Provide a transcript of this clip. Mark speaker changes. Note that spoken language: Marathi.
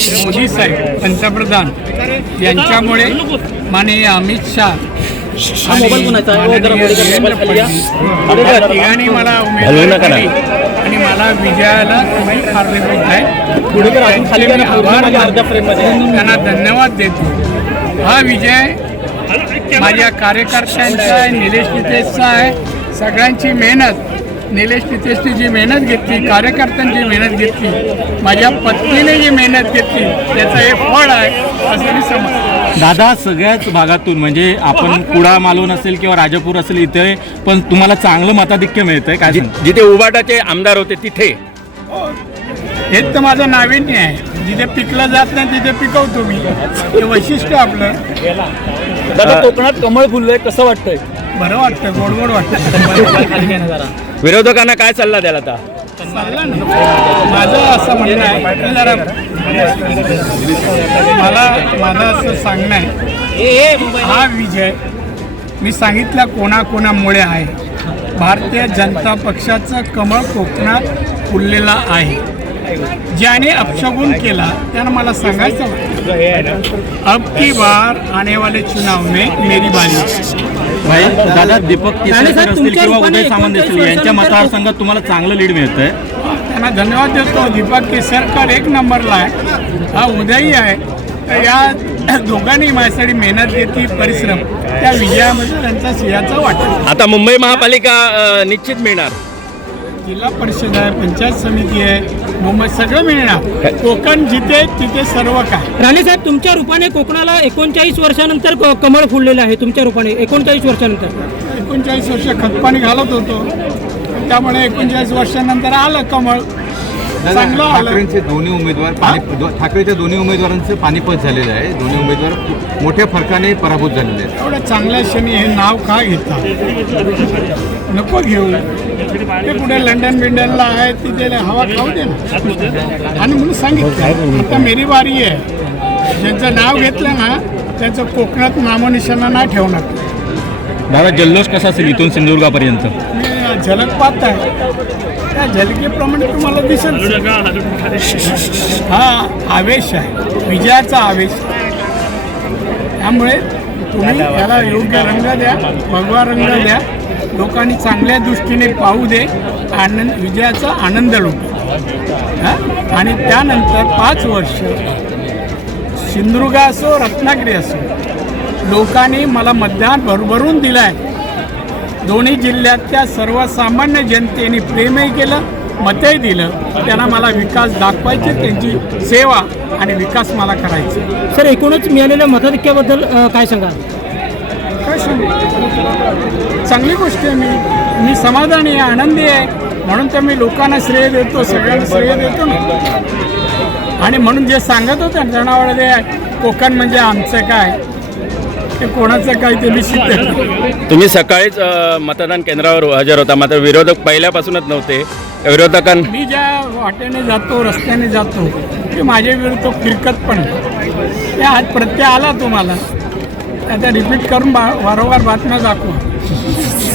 Speaker 1: मोदी साहेब पंतप्रधान यांच्यामुळे माननीय अमित शाह आणि देवेंद्र फडणवीस या तिघांनी मला उमेदवारी दिली आणि मला विजयाला तुम्ही कारणीभूत आहे. त्यांचे मी आभार मानतो, त्यांना धन्यवाद देतो. हा विजय माझ्या कार्यकर्त्यांचा आहे, निलेश नितेशचा आहे. सगळ्यांची मेहनत, निलेश नितेशने जी मेहनत घेतली, कार्यकर्त्यांची मेहनत घेतली, माझ्या पत्नीने जी मेहनत घेतली, त्याचं हे फळ आहे असं मी समजतो.
Speaker 2: दादा, सगळ्याच भागातून म्हणजे आपण कुडा मालवण असेल किंवा राजापूर असेल इथे पण तुम्हाला चांगलं मताधिक्य मिळतंय काय?
Speaker 3: जिथे उबाटाचे आमदार होते तिथे
Speaker 1: हेच तर माझं नाविन्य आहे. जिथे पिकलं जात नाही तिथे पिकवतो मी, हे वैशिष्ट्य आपलं.
Speaker 4: दादा, कोकणात कमळ फुललंय, कसं वाटतंय?
Speaker 1: बरं वाटतं, गोड गोड वाटतं.
Speaker 3: विरोधकांना काय सल्ला द्याल आता?
Speaker 1: चाललं ना. माझं असं म्हणणं आहे, जरा माझं असं सांगणं आहे, हा विजय मी सांगितलं कोणाकोणामुळे आहे. भारतीय जनता पक्षाचं कमळ कोकणात फुललेलं आहे. ज्याने अपशगुन केला त्यानं मला सांगायचं होतं, अब की बार आने वाले चुनाव में मेरी बारी.
Speaker 2: भाई दादा, दीपक केसरकर असतील किंवा उदय सामंत असतील यांच्या मतदारसंघात तुम्हाला चांगलं लीड मिळतंय.
Speaker 1: त्यांना धन्यवाद देतो. दीपक केसरकर एक नंबरला आहे, हा उदयही आहे. तर या दोघांनी माझ्यासाठी मेहनत घेतली, परिश्रम, त्या विजयामध्ये त्यांचा सिंहाचा वाटा.
Speaker 3: आता मुंबई महापालिका निश्चित मिळणार.
Speaker 1: जिल्हा परिषद आहे, पंचायत समिती आहे, मुंबई सगळं मिळणार. कोकण जिथे तिथे सर्व काय.
Speaker 4: राणे साहेब, तुमच्या रूपाने कोकणाला 39 वर्षानंतर कमळ फुललेलं आहे. तुमच्या रूपाने 39 वर्षानंतर
Speaker 1: 39 वर्ष खतपाणी घालत होतो, त्यामुळे 39 वर्षानंतर आलं कमळ. चांगलं आलं.
Speaker 5: ठाकरेंचे दोन्ही उमेदवार ठाकरेच्या दोन्ही उमेदवारांचं पानिपत झालेलं आहे. दोन्ही उमेदवार मोठ्या फरकाने पराभूत झालेले आहेत.
Speaker 1: एवढ्या चांगल्या क्षणी हे नाव का घेता? नको घेऊ. ते कुठे लंडन बिंडनला आहे, तिथे हवा खाऊ दे ना. आणि म्हणून सांगितलं आता मेरी बारी आहे. ज्यांचं नाव घेतलं ना त्याचं कोकणात नामनिशाणा नाही ठेवणार.
Speaker 2: दादा, जल्लोष कसा असेल इथून सिंधुदुर्गापर्यंत?
Speaker 1: मी झलक पाहत आहे, त्या झलकेप्रमाणे तुम्हाला दिसेल. हा आवेश आहे, विजयाचा आवेश. त्यामुळे तुम्ही त्याला योग्य रंग द्या, भगवा रंग द्या, लोकांनी चांगल्या दृष्टीने पाहू दे, विजयाचा आनंद लुटू. आणि त्यानंतर 5 वर्ष सिंधुदुर्ग असो रत्नागिरी असो, लोकांनी मला मतदान भरभरून दिलं आहे. दोन्ही जिल्ह्यातल्या सर्वसामान्य जनतेने प्रेमही केलं, मतही दिलं. त्यांना मला विकास दाखवायचे, त्यांची सेवा आणि विकास मला करायचा.
Speaker 4: सर, एकूणच मिळालेल्या मताधिक्याबद्दल काय सांगाल?
Speaker 1: काय सांगू, चांगली गोष्ट आहे. मी समाधानी आहे, आनंदी आहे. म्हणून तर मी लोकांना श्रेय देतो, सगळ्यांना श्रेय देतो ना. आणि म्हणून जे सांगत होते जनावर ते कोकण म्हणजे आमचं काय, ते कोणाचं काय ते मी शिकते.
Speaker 3: तुम्ही सकाळीच मतदान केंद्रावर हजर होता, मात्र विरोधक पहिल्यापासूनच नव्हते.
Speaker 1: मी ज्या वाटेने जातो, रस्त्याने जातो, ते माझ्या विरुद्ध फिरकत पण ते आज प्रत्यय आला तुम्हाला. आता रिपीट करून वारंवार बातम्या दाखवा.